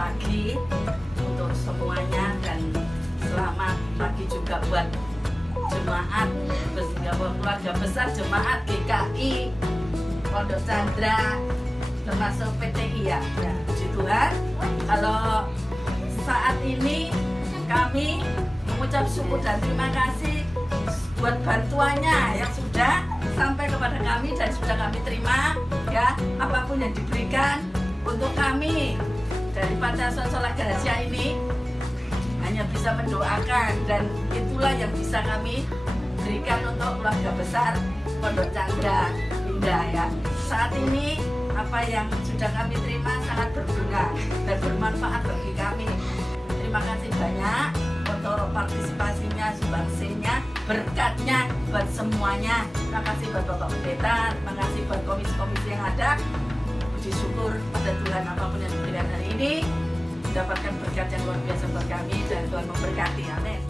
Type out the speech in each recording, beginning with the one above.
pagi untuk semuanya dan selamat pagi juga buat jemaat keluarga besar jemaat GKI Pondok Chandra termasuk PTI ya. Puji Tuhan, kalau saat ini kami mengucap syukur dan terima kasih buat bantuannya yang sudah sampai kepada kami dan sudah kami terima ya, apapun yang diberikan untuk kami dari Pantai Sholat Gracia ini hanya bisa mendoakan, dan itulah yang bisa kami berikan untuk keluarga besar Pondok Chandra Indah ya. Saat ini apa yang sudah kami terima sangat berguna dan bermanfaat bagi kami. Terima kasih banyak untuk partisipasinya, sumbangsinya, berkatnya buat semuanya. Terima kasih buat Bapak Pendeta, terima kasih buat komisi-komisi yang ada. Puji syukur pada Tuhan, apapun yang diberikan hari ini mendapatkan berkat yang luar biasa buat kami, dan Tuhan memberkati. Amin.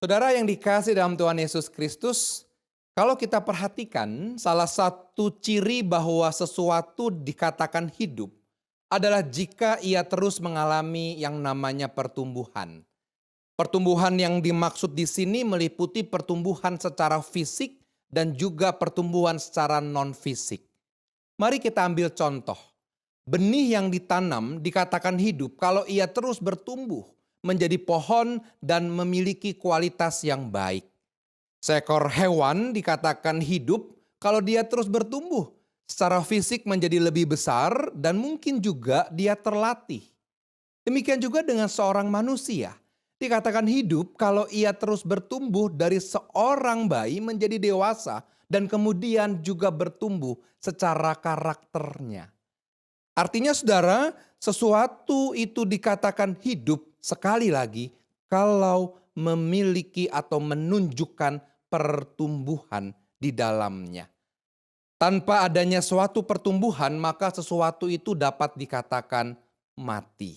Saudara yang dikasih dalam Tuhan Yesus Kristus, kalau kita perhatikan salah satu ciri bahwa sesuatu dikatakan hidup adalah jika ia terus mengalami yang namanya pertumbuhan. Pertumbuhan yang dimaksud di sini meliputi pertumbuhan secara fisik dan juga pertumbuhan secara non-fisik. Mari kita ambil contoh. Benih yang ditanam dikatakan hidup kalau ia terus bertumbuh menjadi pohon dan memiliki kualitas yang baik. Seekor hewan dikatakan hidup kalau dia terus bertumbuh secara fisik menjadi lebih besar dan mungkin juga dia terlatih. Demikian juga dengan seorang manusia. Dikatakan hidup kalau ia terus bertumbuh dari seorang bayi menjadi dewasa dan kemudian juga bertumbuh secara karakternya. Artinya saudara, sesuatu itu dikatakan hidup sekali lagi kalau memiliki atau menunjukkan pertumbuhan di dalamnya. Tanpa adanya suatu pertumbuhan, maka sesuatu itu dapat dikatakan mati.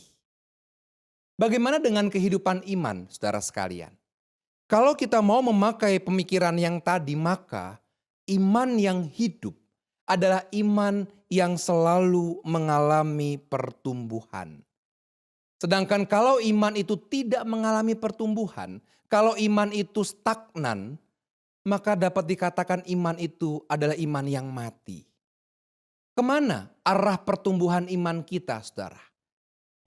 Bagaimana dengan kehidupan iman, saudara sekalian? Kalau kita mau memakai pemikiran yang tadi, maka iman yang hidup adalah iman yang selalu mengalami pertumbuhan. Sedangkan kalau iman itu tidak mengalami pertumbuhan, kalau iman itu stagnan, maka dapat dikatakan iman itu adalah iman yang mati. Kemana arah pertumbuhan iman kita, saudara?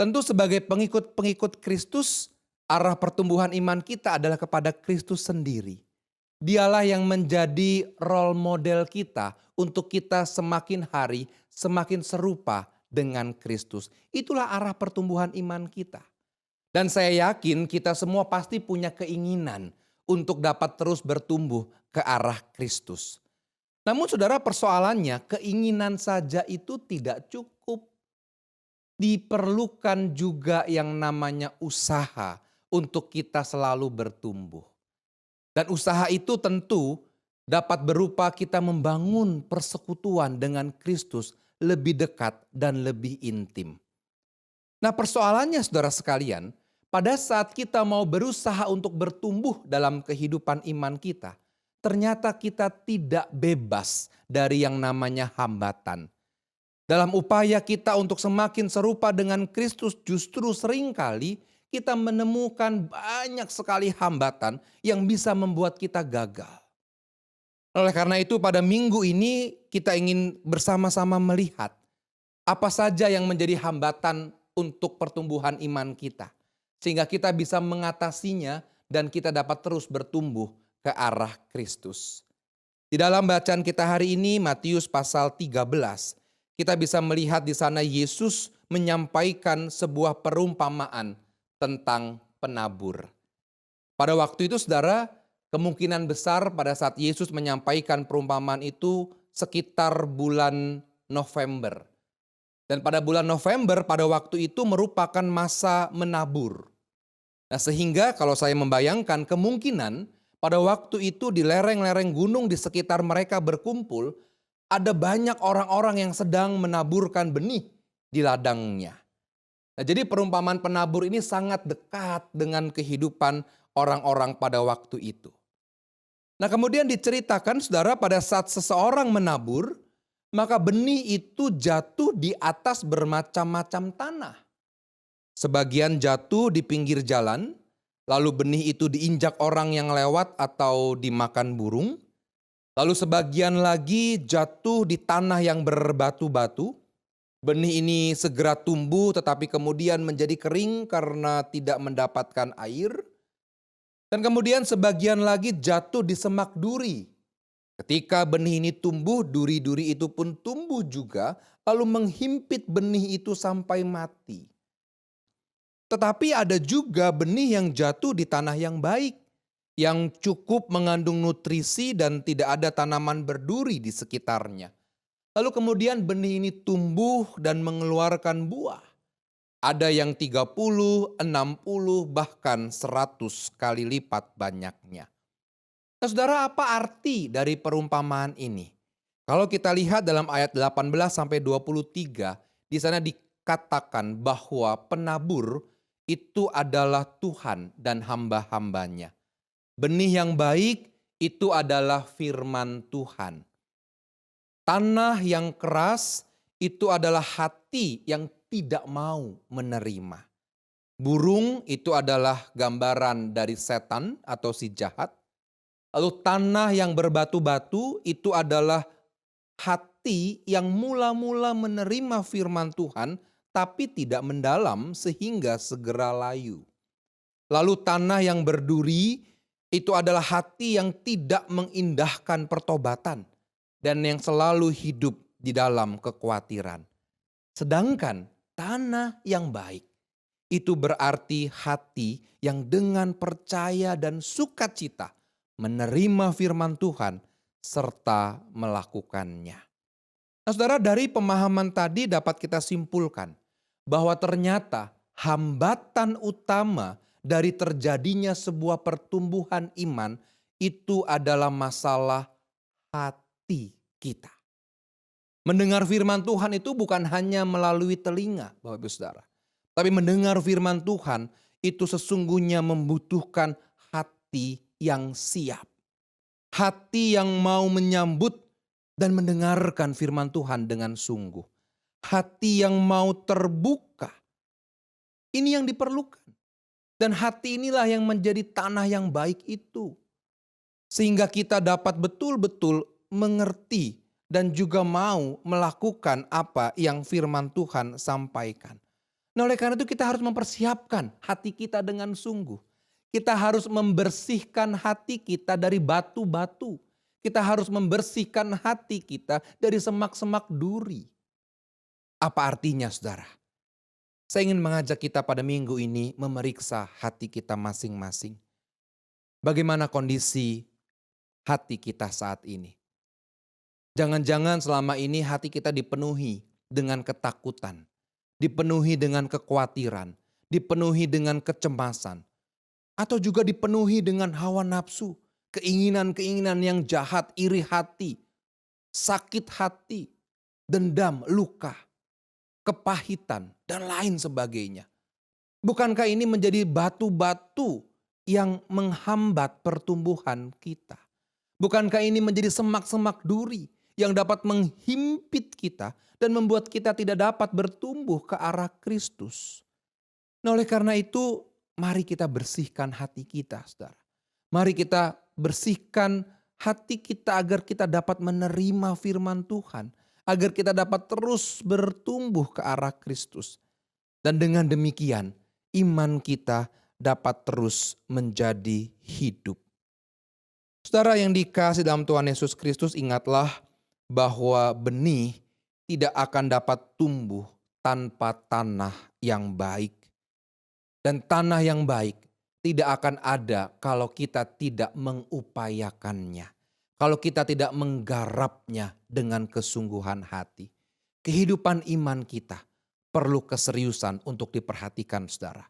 Tentu sebagai pengikut-pengikut Kristus, arah pertumbuhan iman kita adalah kepada Kristus sendiri. Dialah yang menjadi role model kita untuk kita semakin hari semakin serupa dengan Kristus. Itulah arah pertumbuhan iman kita. Dan saya yakin kita semua pasti punya keinginan untuk dapat terus bertumbuh ke arah Kristus. Namun saudara, persoalannya keinginan saja itu tidak cukup. Diperlukan juga yang namanya usaha untuk kita selalu bertumbuh. Dan usaha itu tentu dapat berupa kita membangun persekutuan dengan Kristus lebih dekat dan lebih intim. Nah, persoalannya saudara sekalian, pada saat kita mau berusaha untuk bertumbuh dalam kehidupan iman kita, ternyata kita tidak bebas dari yang namanya hambatan. Dalam upaya kita untuk semakin serupa dengan Kristus, justru seringkali kita menemukan banyak sekali hambatan yang bisa membuat kita gagal. Oleh karena itu pada minggu ini kita ingin bersama-sama melihat apa saja yang menjadi hambatan untuk pertumbuhan iman kita. Sehingga kita bisa mengatasinya dan kita dapat terus bertumbuh ke arah Kristus. Di dalam bacaan kita hari ini Matius pasal 13, kita bisa melihat di sana Yesus menyampaikan sebuah perumpamaan tentang penabur. Pada waktu itu saudara, kemungkinan besar pada saat Yesus menyampaikan perumpamaan itu sekitar bulan November. Dan pada bulan November pada waktu itu merupakan masa menabur. Nah, sehingga kalau saya membayangkan kemungkinan pada waktu itu di lereng-lereng gunung di sekitar mereka berkumpul, ada banyak orang-orang yang sedang menaburkan benih di ladangnya. Nah, jadi perumpamaan penabur ini sangat dekat dengan kehidupan orang-orang pada waktu itu. Nah, kemudian diceritakan saudara pada saat seseorang menabur, maka benih itu jatuh di atas bermacam-macam tanah. Sebagian jatuh di pinggir jalan, lalu benih itu diinjak orang yang lewat atau dimakan burung. Lalu sebagian lagi jatuh di tanah yang berbatu-batu. Benih ini segera tumbuh tetapi kemudian menjadi kering karena tidak mendapatkan air. Dan kemudian sebagian lagi jatuh di semak duri. Ketika benih ini tumbuh, duri-duri itu pun tumbuh juga lalu menghimpit benih itu sampai mati. Tetapi ada juga benih yang jatuh di tanah yang baik, yang cukup mengandung nutrisi dan tidak ada tanaman berduri di sekitarnya. Lalu kemudian benih ini tumbuh dan mengeluarkan buah. Ada yang 30, 60, bahkan 100 kali lipat banyaknya. Nah, saudara, apa arti dari perumpamaan ini? Kalau kita lihat dalam ayat 18-23, di sana dikatakan bahwa penabur itu adalah Tuhan dan hamba-hambanya. Benih yang baik itu adalah firman Tuhan. Tanah yang keras itu adalah hati yang tidak mau menerima. Burung itu adalah gambaran dari setan atau si jahat. Lalu tanah yang berbatu-batu itu adalah hati yang mula-mula menerima firman Tuhan tapi tidak mendalam sehingga segera layu. Lalu tanah yang berduri itu adalah hati yang tidak mengindahkan pertobatan dan yang selalu hidup di dalam kekhawatiran. Sedangkan tanah yang baik itu berarti hati yang dengan percaya dan sukacita menerima firman Tuhan serta melakukannya. Nah, saudara, dari pemahaman tadi dapat kita simpulkan bahwa ternyata hambatan utama dari terjadinya sebuah pertumbuhan iman itu adalah masalah hati kita. Mendengar firman Tuhan itu bukan hanya melalui telinga, Bapak Ibu Saudara. Tapi mendengar firman Tuhan itu sesungguhnya membutuhkan hati yang siap. Hati yang mau menyambut dan mendengarkan firman Tuhan dengan sungguh. Hati yang mau terbuka. Ini yang diperlukan. Dan hati inilah yang menjadi tanah yang baik itu. Sehingga kita dapat betul-betul mengerti dan juga mau melakukan apa yang firman Tuhan sampaikan. Nah, oleh karena itu kita harus mempersiapkan hati kita dengan sungguh. Kita harus membersihkan hati kita dari batu-batu. Kita harus membersihkan hati kita dari semak-semak duri. Apa artinya, saudara? Saya ingin mengajak kita pada minggu ini memeriksa hati kita masing-masing. Bagaimana kondisi hati kita saat ini? Jangan-jangan selama ini hati kita dipenuhi dengan ketakutan, dipenuhi dengan kekhawatiran, dipenuhi dengan kecemasan, atau juga dipenuhi dengan hawa nafsu, keinginan-keinginan yang jahat, iri hati, sakit hati, dendam, luka, kepahitan, dan lain sebagainya. Bukankah ini menjadi batu-batu yang menghambat pertumbuhan kita? Bukankah ini menjadi semak-semak duri yang dapat menghimpit kita dan membuat kita tidak dapat bertumbuh ke arah Kristus? Nah, oleh karena itu, mari kita bersihkan hati kita, saudara. Mari kita bersihkan hati kita agar kita dapat menerima firman Tuhan. Agar kita dapat terus bertumbuh ke arah Kristus. Dan dengan demikian, iman kita dapat terus menjadi hidup. Saudara yang dikasih dalam Tuhan Yesus Kristus, ingatlah bahwa benih tidak akan dapat tumbuh tanpa tanah yang baik. Dan tanah yang baik tidak akan ada kalau kita tidak mengupayakannya. Kalau kita tidak menggarapnya dengan kesungguhan hati. Kehidupan iman kita perlu keseriusan untuk diperhatikan, saudara.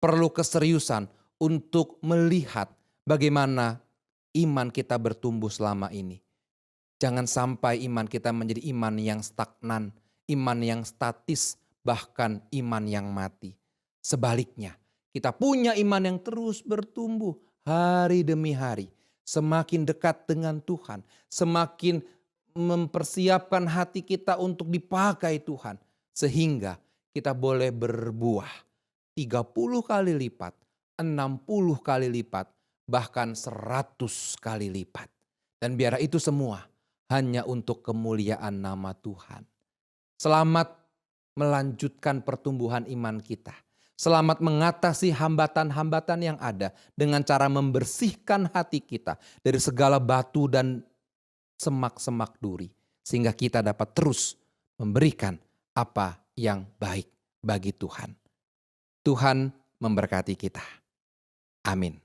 Perlu keseriusan untuk melihat bagaimana iman kita bertumbuh selama ini. Jangan sampai iman kita menjadi iman yang stagnan, iman yang statis, bahkan iman yang mati. Sebaliknya, kita punya iman yang terus bertumbuh hari demi hari. Semakin dekat dengan Tuhan, semakin mempersiapkan hati kita untuk dipakai Tuhan. Sehingga kita boleh berbuah 30 kali lipat, 60 kali lipat, bahkan 100 kali lipat. Dan biar itu semua hanya untuk kemuliaan nama Tuhan. Selamat melanjutkan pertumbuhan iman kita. Selamat mengatasi hambatan-hambatan yang ada dengan cara membersihkan hati kita dari segala batu dan semak-semak duri. Sehingga kita dapat terus memberikan apa yang baik bagi Tuhan. Tuhan memberkati kita. Amin.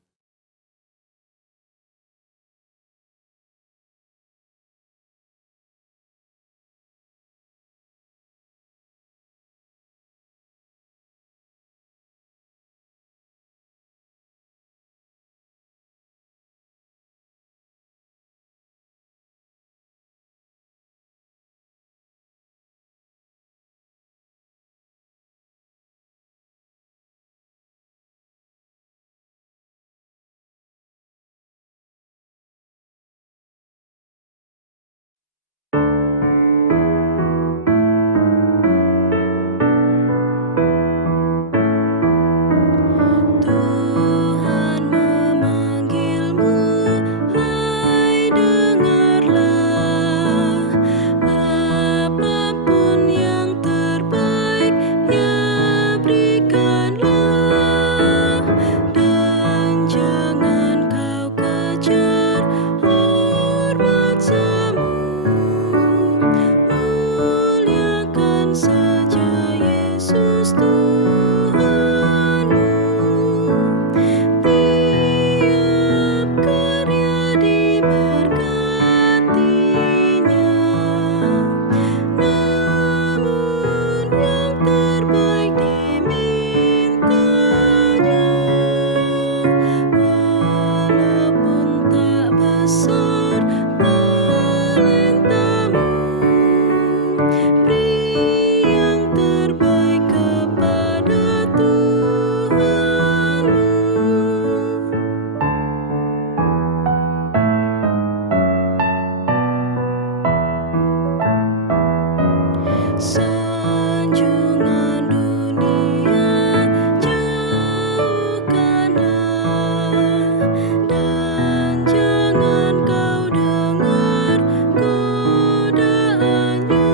Sanjungan dunia jauhkanlah, dan jangan kau dengar godaannya.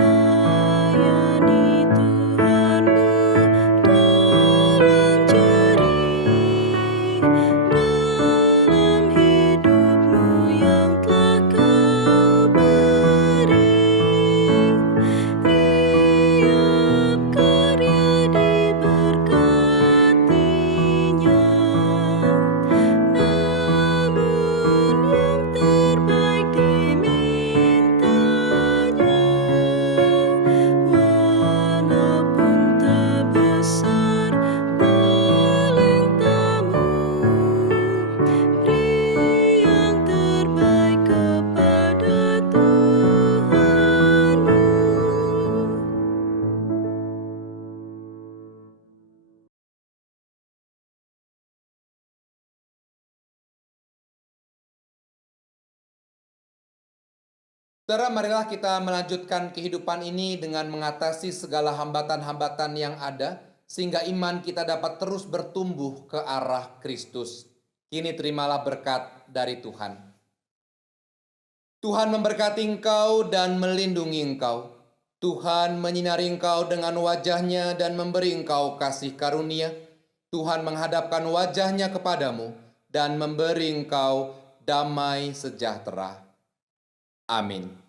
Layani Tuhanmu dalam jerih, dalam hidupmu yang telah kau beri. Tiap karya diberkatinya, namun yang terbaik dimintanya. Walaupun tak besar talentamu, beri yang terbaik kepada Tuhanmu. Saudara, marilah kita melanjutkan kehidupan ini dengan mengatasi segala hambatan-hambatan yang ada, sehingga iman kita dapat terus bertumbuh ke arah Kristus. Kini terimalah berkat dari Tuhan. Tuhan memberkati engkau dan melindungi engkau. Tuhan menyinari engkau dengan wajah-Nya dan memberi engkau kasih karunia. Tuhan menghadapkan wajah-Nya kepadamu dan memberi engkau damai sejahtera. Amin.